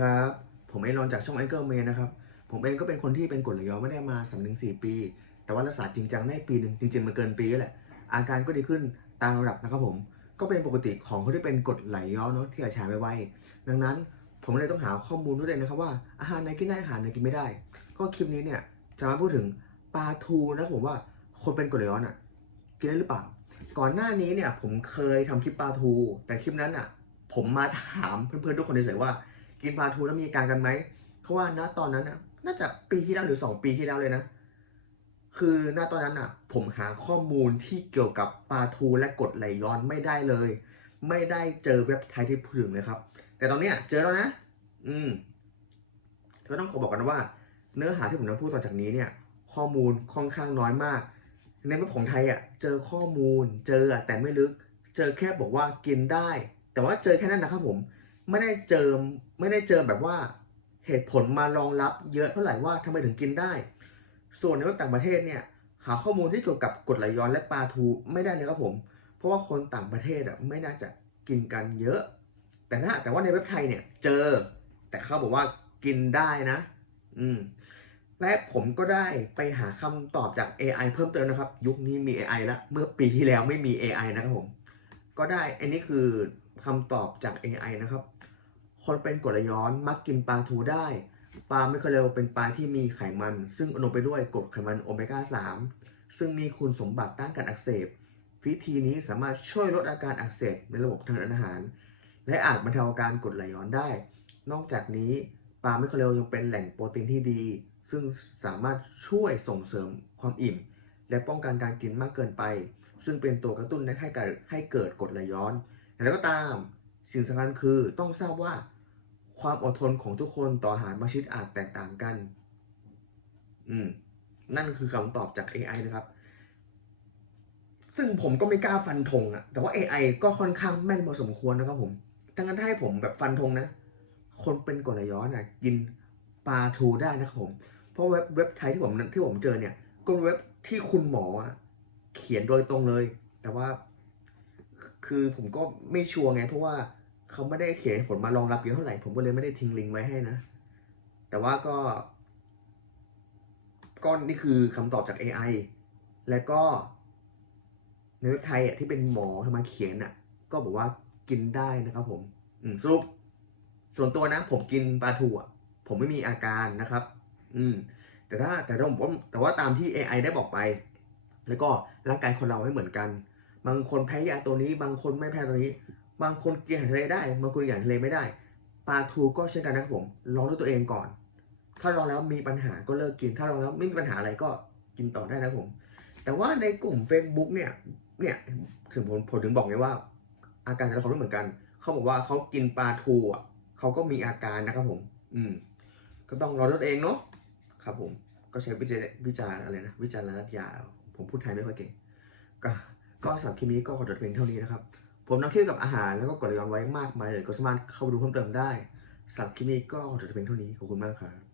ครับ ผมเองรอนจากช่องไอเกิลเมนนะครับ ผมเองก็เป็นคนที่เป็นกรดไหลย้อนไม่ได้มาสามถึงสี่ปี แต่ว่ารักษาจริงจังได้ปีหนึ่งจริงๆมันเกินปีแล้วแหละ อาการก็ดีขึ้นตามระดับนะครับผม ก็เป็นปกติของคนที่เป็นกรดไหลย้อนเนาะที่อาชาไวๆดังนั้นผมเลยต้องหาข้อมูลด้วยนะครับว่าอาหารไหนกินได้อาหารไหนกินไม่ได้ ก็คลิปนี้เนี่ยจะมาพูดถึงปลาทูนะครับผมว่าคนเป็นกรดไหลย้อนอะกินได้หรือเปล่า ก่อนหน้านี้เนี่ยผมเคยทำคลิปปลาทู แต่คลิปนั้นอะผมมาถามเพื่อนๆทุกคนเฉยๆว่า กินปลาทูแล้วมีอาการกันไหมเพราะว่าณตอนนั้นน่ะน่าจะปีที่แล้วหรือสองปีที่แล้วเลยนะ คือณตอนนั้นอะ ผมหาข้อมูลที่เกี่ยวกับปลาทูและกดไหลย้อนไม่ได้เลย ไม่ได้เจอเว็บไซต์ที่พูดถึงเลยครับ แต่ตอนเนี้ยเจอแล้วนะ อืมก็ต้องขอบอกกันว่า เนื้อหาที่ผมจะพูดต่อจากนี้เนี่ย ข้อมูลค่อนข้างน้อยมาก ในเว็บของไทยอะ เจอข้อมูล เจอแต่ไม่ลึก เจอแค่บอกว่ากินได้ แต่ว่าเจอแค่นั้นนะครับผม ไม่ได้เจอไม่ได้เจอแบบว่าเหตุผลมารองรับเยอะเท่าไหร่ว่าทำไมถึงกินได้ ส่วนในเว็บต่างประเทศเนี่ยหาข้อมูลที่เกี่ยวกับกรดไหลย้อนและปลาทูไม่ได้เลยครับผม เพราะว่าคนต่างประเทศอะไม่น่าจะกินกันเยอะ แต่ถ้าแต่ว่าในเว็บไทยเนี่ยเจอ แต่เขาบอกว่ากินได้นะ อืม และผมก็ได้ไปหาคำตอบจาก AI เพิ่มเติมนะครับ ยุคนี้มี AI แล้ว เมื่อปีที่แล้วไม่มี AI นะครับผม ก็ได้ อันนี้คือ คำตอบจาก AI นะครับ คนเป็นกรดไหลย้อนมักกินปลาทูได้ ปลาไม่เคยเร็วเป็นปลาที่มีไขมัน ซึ่งอุดมไปด้วยกรดไขมันโอเมก้า 3 ซึ่งมีคุณสมบัติต้านการอักเสบ วิธีนี้สามารถช่วยลดอาการอักเสบในระบบทางเดินอาหาร และอาจบรรเทาอาการกรดไหลย้อนได้ นอกจากนี้ปลาไม่เคยเร็วยังเป็นแหล่งโปรตีนที่ดี ซึ่งสามารถช่วยส่งเสริมความอิ่ม และป้องกันการกินมากเกินไป ซึ่งเป็นตัวกระตุ้นให้เกิดให้เกิดกรดไหลย้อน แล้วก็ตามสิ่งสำคัญคือต้องทราบว่าความอดทนของทุกคนต่ออาหารบาชิดอาจแตกต่างกัน อืม นั่นคือคำตอบจาก AI นะครับ ซึ่งผมก็ไม่กล้าฟันธงอะแต่ว่า AI ก็ค่อนข้างแม่นพอสมควรนะครับผมดังนั้นถ้าให้ผมแบบฟันธงนะ คนเป็นกรดไหลย้อนอะกินปลาทูได้นะครับผม เพราะเว็บเว็บไทยที่ผมที่ผมเจอเนี่ย ก็เว็บที่คุณหมอเขียนโดยตรงเลย แต่ว่า คือผมก็ไม่ชัวร์ไง เพราะว่าเขาไม่ได้เขียนผลมารองรับเยอะเท่าไหร่ ผมก็เลยไม่ได้ทิ้งลิงก์ไว้ให้นะ แต่ว่าก็ ก็นี่คือคำตอบจาก AI แล้วก็ในเว็บไทยอะที่เป็นหมอทำมาเขียนอะ ก็บอกว่ากินได้นะครับผมอืมสรุปส่วนตัวนะ ผมกินปลาทูอะผมไม่มีอาการนะครับ อืม แต่ถ้าแต่ถ้าผมแต่ว่าตามที่ AI ได้บอกไป แล้วก็ร่างกายคนเราไม่เหมือนกัน บางคนแพ้ยาตัวนี้ บางคนไม่แพ้ตัวนี้ บางคนกินอาหารทะเลได้ บางคนกินอาหารทะเลไม่ได้ ปลาทูก็เช่นกันนะครับผม ลองด้วยตัวเองก่อน ถ้าลองแล้วมีปัญหาก็เลิกกิน ถ้าลองแล้วไม่มีปัญหาอะไรก็กินต่อได้นะครับผม แต่ว่าในกลุ่ม Facebook เนี่ย เนี่ยถึงผมผมถึงบอกไงว่า อาการแต่ละคนไม่เหมือนกัน เขาบอกว่าเขากินปลาทูอะเขาก็มีอาการนะครับผม อืม ก็ต้องรอด้วยตัวเองเนาะ ครับผม ก็ใช้วิจารวิจารอะไรนะ วิจารณญาณผมพูดไทยไม่ค่อยเก่ง ก็ ก็สำหรับคลิปนี้ก็ขอจบเพียงเท่านี้นะครับ ผมนำคลิปกับอาหารแล้วก็กดย้อนไว้มากมายเลยก็สามารถเข้าไปดูเพิ่มเติมได้สำหรับคลิปนี้ก็ขอจบเพียงเท่านี้ขอบคุณมากครับ